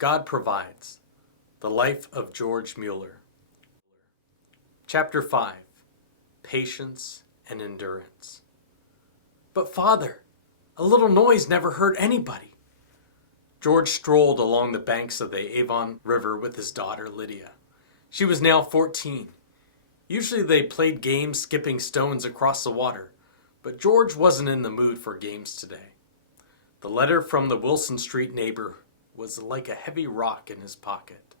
God Provides. The Life of George Mueller. Chapter 5. Patience and Endurance. But Father, a little noise never hurt anybody. George strolled along the banks of the Avon River with his daughter Lydia. She was now 14. Usually they played games skipping stones across the water, but George wasn't in the mood for games today. The letter from the Wilson Street neighbor was like a heavy rock in his pocket.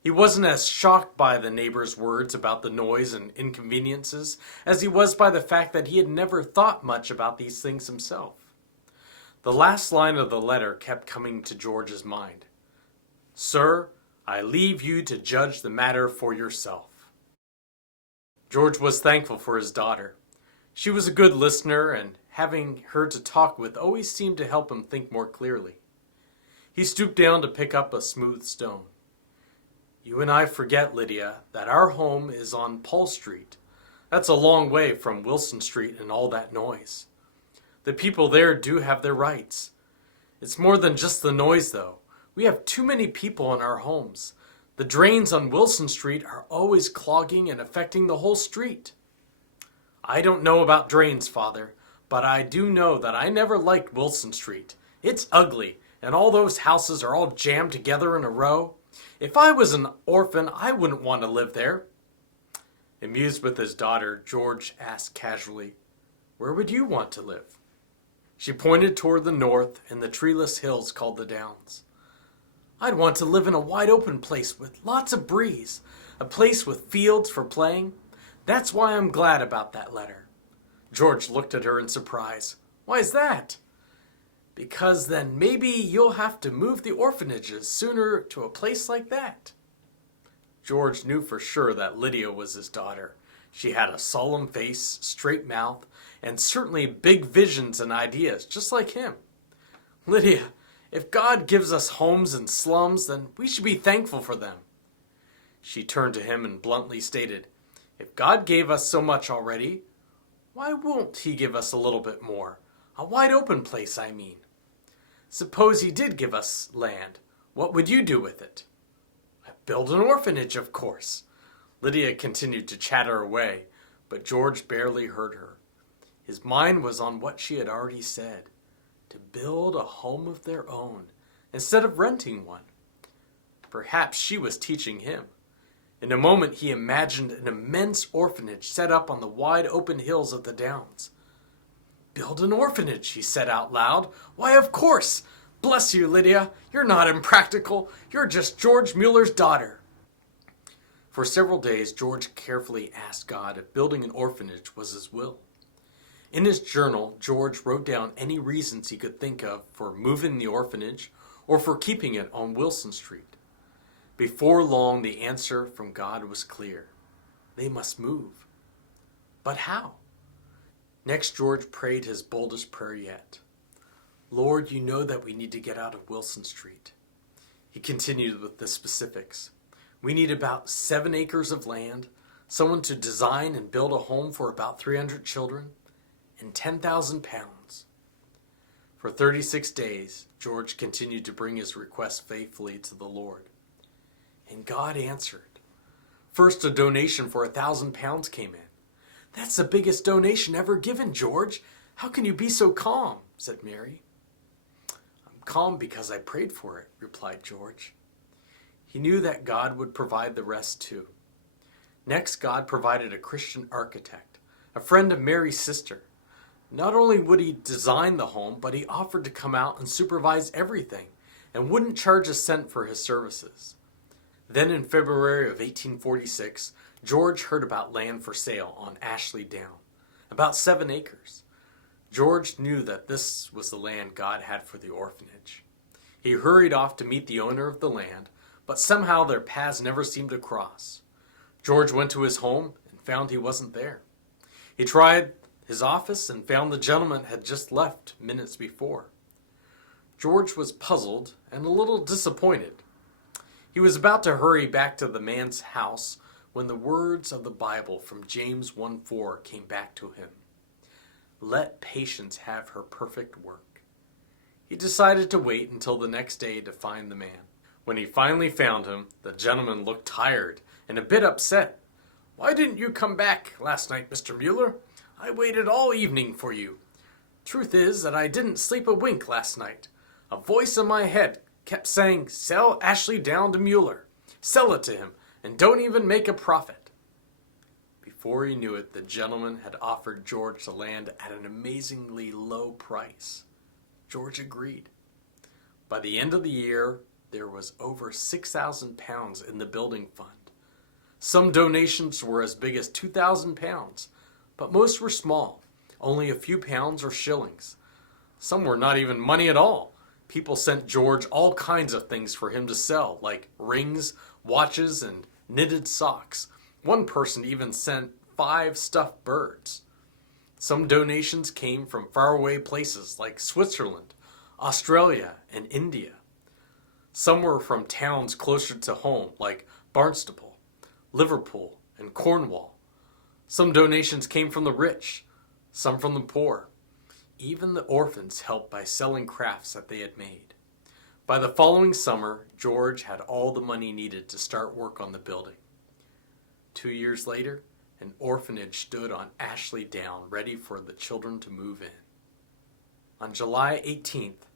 He wasn't as shocked by the neighbor's words about the noise and inconveniences as he was by the fact that he had never thought much about these things himself. The last line of the letter kept coming to George's mind. "Sir, I leave you to judge the matter for yourself." George was thankful for his daughter. She was a good listener, and having her to talk with always seemed to help him think more clearly. He stooped down to pick up a smooth stone. "You and I forget, Lydia, that our home is on Paul Street. That's a long way from Wilson Street and all that noise. The people there do have their rights. It's more than just the noise, though. We have too many people in our homes. The drains on Wilson Street are always clogging and affecting the whole street." "I don't know about drains, Father, but I do know that I never liked Wilson Street. It's ugly, and all those houses are all jammed together in a row. If I was an orphan, I wouldn't want to live there." Amused with his daughter, George asked casually, "Where would you want to live?" She pointed toward the north and the treeless hills called the Downs. "I'd want to live in a wide open place with lots of breeze, a place with fields for playing. That's why I'm glad about that letter." George looked at her in surprise. "Why is that?" "Because then maybe you'll have to move the orphanages sooner to a place like that." George knew for sure that Lydia was his daughter. She had a solemn face, straight mouth, and certainly big visions and ideas, just like him. "Lydia, if God gives us homes in slums, then we should be thankful for them." She turned to him and bluntly stated, "If God gave us so much already, why won't He give us a little bit more? A wide open place, I mean. Suppose He did give us land. What would you do with it?" "Build an orphanage, of course." Lydia continued to chatter away, but George barely heard her. His mind was on what she had already said, to build a home of their own, instead of renting one. Perhaps she was teaching him. In a moment he imagined an immense orphanage set up on the wide open hills of the Downs. "Build an orphanage," he said out loud. "Why, of course! Bless you, Lydia. You're not impractical. You're just George Mueller's daughter." For several days, George carefully asked God if building an orphanage was his will. In his journal, George wrote down any reasons he could think of for moving the orphanage or for keeping it on Wilson Street. Before long, the answer from God was clear. They must move. But how? Next, George prayed his boldest prayer yet. "Lord, you know that we need to get out of Wilson Street." He continued with the specifics. "We need about 7 acres of land, someone to design and build a home for about 300 children, and 10,000 pounds. For 36 days, George continued to bring his request faithfully to the Lord. And God answered. First, a donation for 1,000 pounds came in. "That's the biggest donation ever given, George. How can you be so calm?" said Mary. "I'm calm because I prayed for it," replied George. He knew that God would provide the rest too. Next, God provided a Christian architect, a friend of Mary's sister. Not only would he design the home, but he offered to come out and supervise everything and wouldn't charge a cent for his services. Then in February of 1846, George heard about land for sale on Ashley Down, about 7 acres. George knew that this was the land God had for the orphanage. He hurried off to meet the owner of the land, but somehow their paths never seemed to cross. George went to his home and found he wasn't there. He tried his office and found the gentleman had just left minutes before. George was puzzled and a little disappointed. He was about to hurry back to the man's house when the words of the Bible from James 1:4 came back to him. "Let patience have her perfect work." He decided to wait until the next day to find the man. When he finally found him, the gentleman looked tired and a bit upset. "Why didn't you come back last night, Mr. Mueller? I waited all evening for you. Truth is that I didn't sleep a wink last night. A voice in my head kept saying, 'Sell Ashley Down to Mueller. Sell it to him, and don't even make a profit.'" Before he knew it, the gentleman had offered George the land at an amazingly low price. George agreed. By the end of the year, there was over £6,000 in the building fund. Some donations were as big as £2,000, but most were small, only a few pounds or shillings. Some were not even money at all. People sent George all kinds of things for him to sell, like rings, watches, and knitted socks. One person even sent 5 stuffed birds. Some donations came from faraway places like Switzerland, Australia, and India. Some were from towns closer to home like Barnstaple, Liverpool, and Cornwall. Some donations came from the rich, some from the poor. Even the orphans helped by selling crafts that they had made. By the following summer, George had all the money needed to start work on the building. 2 years later, an orphanage stood on Ashley Down, ready for the children to move in. On July 18th,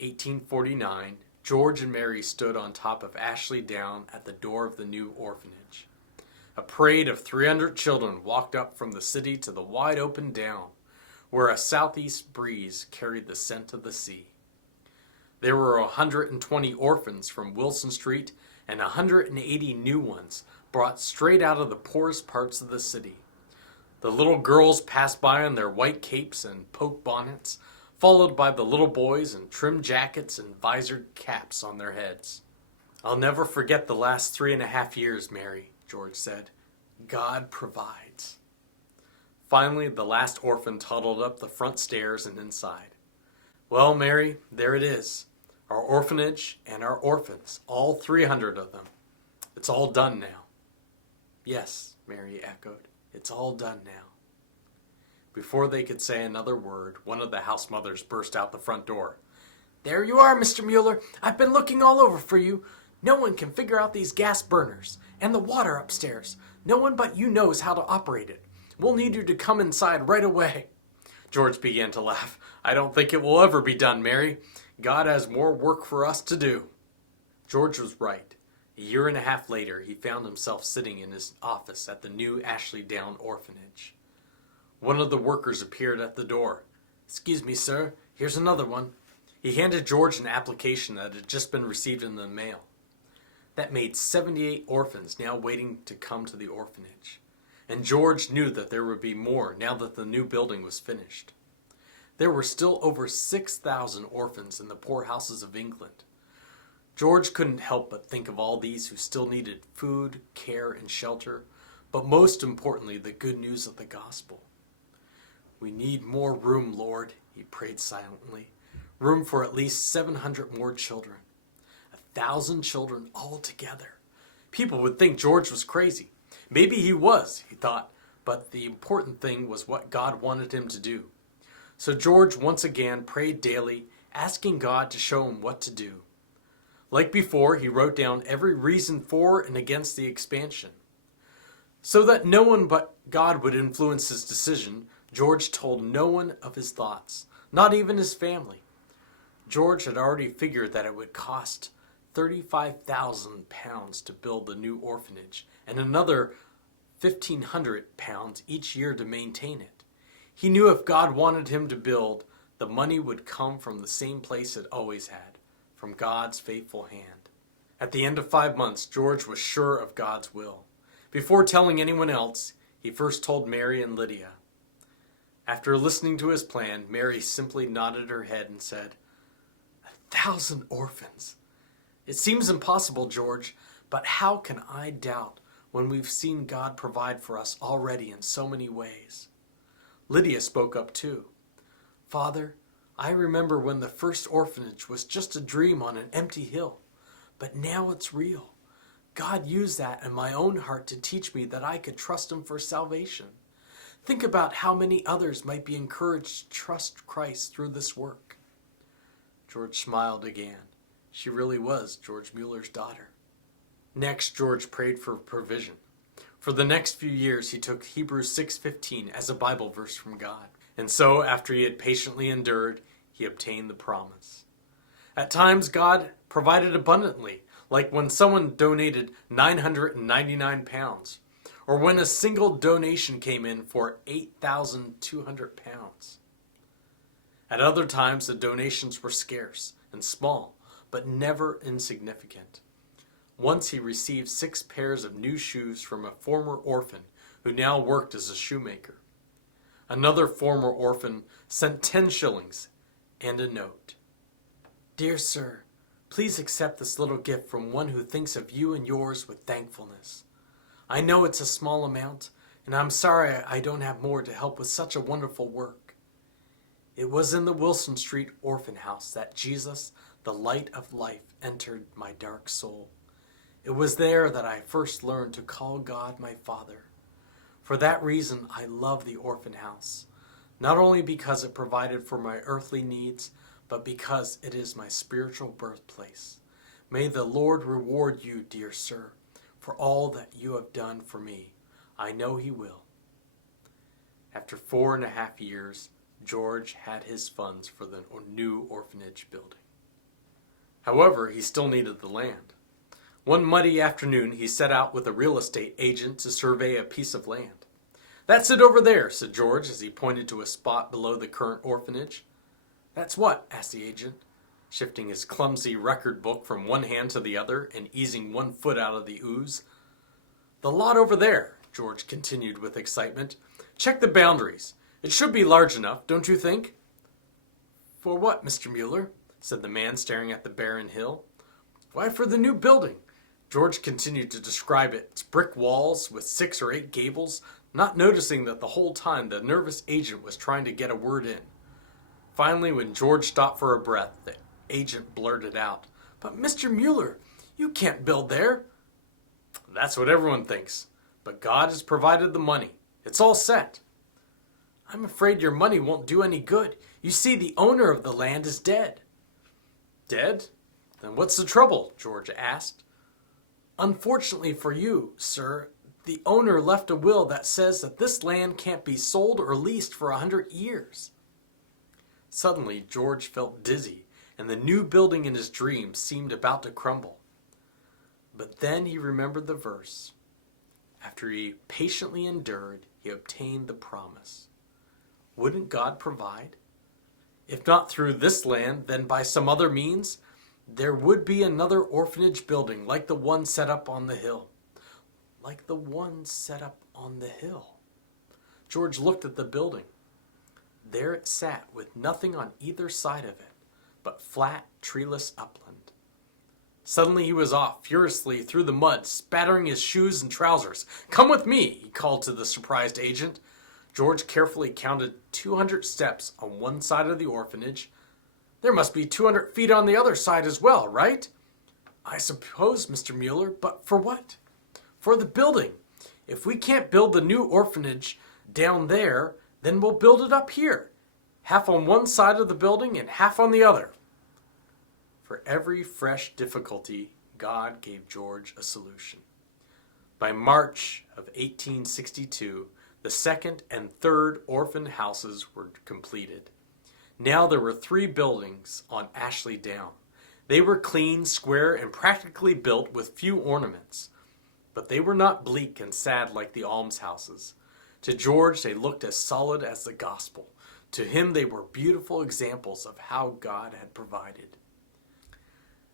1849, George and Mary stood on top of Ashley Down at the door of the new orphanage. A parade of 300 children walked up from the city to the wide open down, where a southeast breeze carried the scent of the sea. There were 120 orphans from Wilson Street and 180 new ones brought straight out of the poorest parts of the city. The little girls passed by in their white capes and poke bonnets, followed by the little boys in trim jackets and visored caps on their heads. "I'll never forget the last 3.5 years, Mary," George said. "God provides." Finally, the last orphan toddled up the front stairs and inside. "Well, Mary, there it is. Our orphanage and our orphans, all 300 of them. It's all done now." "Yes," Mary echoed, "it's all done now." Before they could say another word, one of the house mothers burst out the front door. "There you are, Mr. Mueller. I've been looking all over for you. No one can figure out these gas burners and the water upstairs. No one but you knows how to operate it. We'll need you to come inside right away." George began to laugh. "I don't think it will ever be done, Mary. God has more work for us to do." George was right. A year and a half later, he found himself sitting in his office at the new Ashley Down orphanage. One of the workers appeared at the door. "Excuse me, sir. Here's another one." He handed George an application that had just been received in the mail. That made 78 orphans now waiting to come to the orphanage. And George knew that there would be more now that the new building was finished. There were still over 6,000 orphans in the poor houses of England. George couldn't help but think of all these who still needed food, care, and shelter, but most importantly, the good news of the gospel. "We need more room, Lord," he prayed silently. "Room for at least 700 more children. 1,000 children altogether." People would think George was crazy. Maybe he was, he thought, but the important thing was what God wanted him to do. So George once again prayed daily, asking God to show him what to do. Like before, he wrote down every reason for and against the expansion. So that no one but God would influence his decision, George told no one of his thoughts, not even his family. George had already figured that it would cost £35,000 to build the new orphanage and another £1,500 each year to maintain it. He knew if God wanted him to build, the money would come from the same place it always had, from God's faithful hand. At the end of 5 months, George was sure of God's will. Before telling anyone else, he first told Mary and Lydia. After listening to his plan, Mary simply nodded her head and said, 1,000 orphans. It seems impossible, George, but how can I doubt when we've seen God provide for us already in so many ways? Lydia spoke up too. Father, I remember when the first orphanage was just a dream on an empty hill, but now it's real. God used that in my own heart to teach me that I could trust Him for salvation. Think about how many others might be encouraged to trust Christ through this work. George smiled again. She really was George Mueller's daughter. Next, George prayed for provision. For the next few years, he took Hebrews 6:15 as a Bible verse from God. And so, after he had patiently endured, he obtained the promise. At times, God provided abundantly, like when someone donated 999 pounds, or when a single donation came in for 8,200 pounds. At other times, the donations were scarce and small, but never insignificant. Once he received 6 pairs of new shoes from a former orphan who now worked as a shoemaker. Another former orphan sent 10 shillings and a note. Dear sir, please accept this little gift from one who thinks of you and yours with thankfulness. I know it's a small amount, and I'm sorry I don't have more to help with such a wonderful work. It was in the Wilson Street Orphan House that Jesus, the light of life, entered my dark soul. It was there that I first learned to call God my Father. For that reason, I love the Orphan House, not only because it provided for my earthly needs, but because it is my spiritual birthplace. May the Lord reward you, dear sir, for all that you have done for me. I know he will. After 4.5 years, George had his funds for the new orphanage building. However, he still needed the land. One muddy afternoon, he set out with a real estate agent to survey a piece of land. That's it over there, said George as he pointed to a spot below the current orphanage. That's what? Asked the agent, shifting his clumsy record book from one hand to the other and easing one foot out of the ooze. The lot over there, George continued with excitement. Check the boundaries. It should be large enough, don't you think? For what, Mr. Mueller? Said the man, staring at the barren hill. Why, for the new building. George continued to describe its brick walls with 6 or 8 gables, not noticing that the whole time the nervous agent was trying to get a word in. Finally, when George stopped for a breath, the agent blurted out, But Mr. Mueller, you can't build there. That's what everyone thinks, but God has provided the money. It's all set. I'm afraid your money won't do any good. You see, the owner of the land is dead. Dead? Then what's the trouble? George asked. Unfortunately for you, sir, the owner left a will that says that this land can't be sold or leased for 100 years. Suddenly, George felt dizzy, and the new building in his dreams seemed about to crumble. But then he remembered the verse. After he patiently endured, he obtained the promise. Wouldn't God provide? If not through this land, then by some other means, there would be another orphanage building like the one set up on the hill. Like the one set up on the hill. George looked at the building. There it sat with nothing on either side of it, but flat, treeless upland. Suddenly he was off, furiously through the mud, spattering his shoes and trousers. Come with me, he called to the surprised agent. George carefully counted 200 steps on one side of the orphanage. There must be 200 feet on the other side as well, right? I suppose, Mr. Mueller, but for what? For the building. If we can't build the new orphanage down there, then we'll build it up here. Half on one side of the building and half on the other. For every fresh difficulty, God gave George a solution. By March of 1862, the second and third orphan houses were completed. Now there were 3 buildings on Ashley Down. They were clean, square, and practically built with few ornaments. But they were not bleak and sad like the almshouses. To George, they looked as solid as the gospel. To him, they were beautiful examples of how God had provided.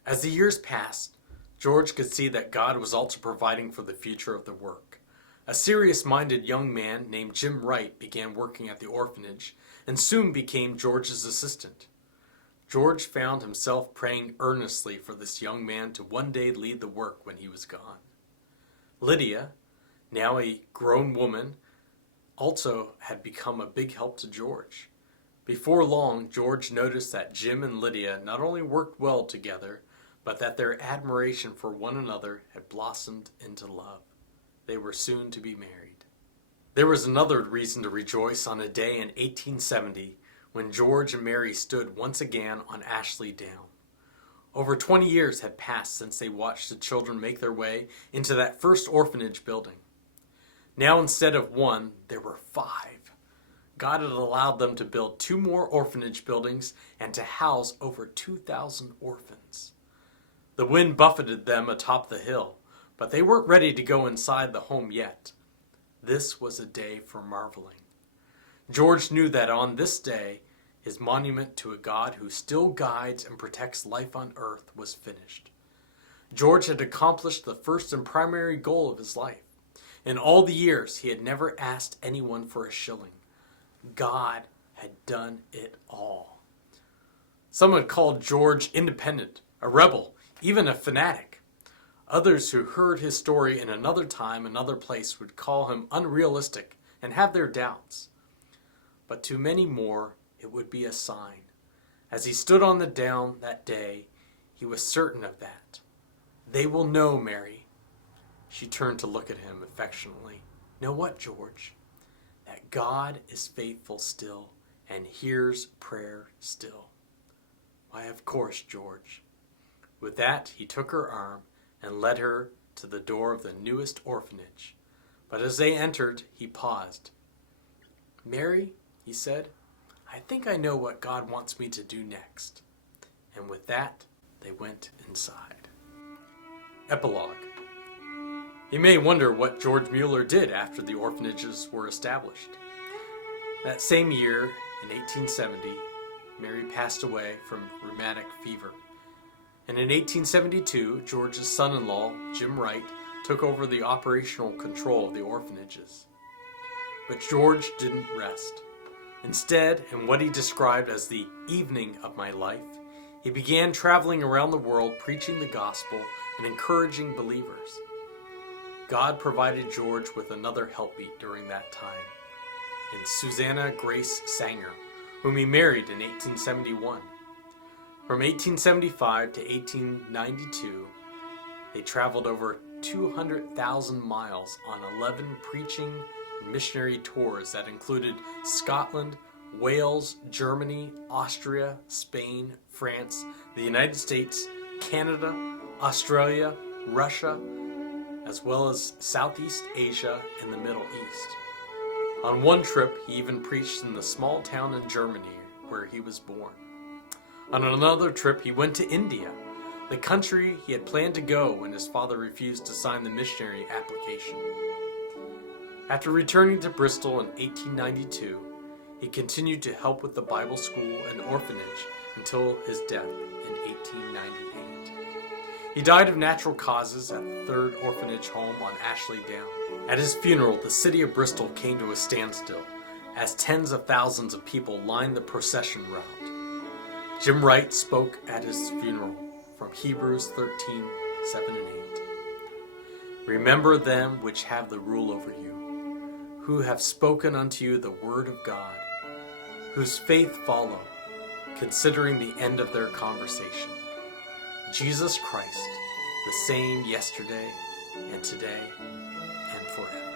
As the years passed, George could see that God was also providing for the future of the work. A serious-minded young man named Jim Wright began working at the orphanage and soon became George's assistant. George found himself praying earnestly for this young man to one day lead the work when he was gone. Lydia, now a grown woman, also had become a big help to George. Before long, George noticed that Jim and Lydia not only worked well together, but that their admiration for one another had blossomed into love. They were soon to be married. There was another reason to rejoice on a day in 1870 when George and Mary stood once again on Ashley Down. Over 20 years had passed since they watched the children make their way into that first orphanage building. Now instead of one, there were 5. God had allowed them to build 2 more orphanage buildings and to house over 2,000 orphans. The wind buffeted them atop the hill, but they weren't ready to go inside the home yet. This was a day for marveling. George knew that on this day, his monument to a God who still guides and protects life on earth was finished. George had accomplished the first and primary goal of his life. In all the years, he had never asked anyone for a shilling. God had done it all. Some had called George independent, a rebel, even a fanatic. Others who heard his story in another time, another place, would call him unrealistic and have their doubts. But to many more, it would be a sign. As he stood on the down that day, he was certain of that. They will know, Mary. She turned to look at him affectionately. Know what, George? That God is faithful still and hears prayer still. Why, of course, George. With that, he took her arm and led her to the door of the newest orphanage. But as they entered, he paused. Mary, he said, I think I know what God wants me to do next. And with that, they went inside. Epilogue. You may wonder what George Mueller did after the orphanages were established. That same year, in 1870, Mary passed away from rheumatic fever. And in 1872, George's son-in-law, Jim Wright, took over the operational control of the orphanages. But George didn't rest. Instead, in what he described as the evening of my life, he began traveling around the world preaching the gospel and encouraging believers. God provided George with another helpmeet during that time, in Susanna Grace Sanger, whom he married in 1871. From 1875 to 1892, they traveled over 200,000 miles on 11 preaching and missionary tours that included Scotland, Wales, Germany, Austria, Spain, France, the United States, Canada, Australia, Russia, as well as Southeast Asia and the Middle East. On one trip, he even preached in the small town in Germany where he was born. On another trip, he went to India, the country he had planned to go when his father refused to sign the missionary application. After returning to Bristol in 1892, he continued to help with the Bible school and orphanage until his death in 1898. He died of natural causes at the 3rd Orphanage home on Ashley Down. At his funeral, the city of Bristol came to a standstill as tens of thousands of people lined the procession route. Jim Wright spoke at his funeral from Hebrews 13, 7 and 8. Remember them which have the rule over you, who have spoken unto you the word of God, whose faith follow, considering the end of their conversation. Jesus Christ, the same yesterday and today and forever.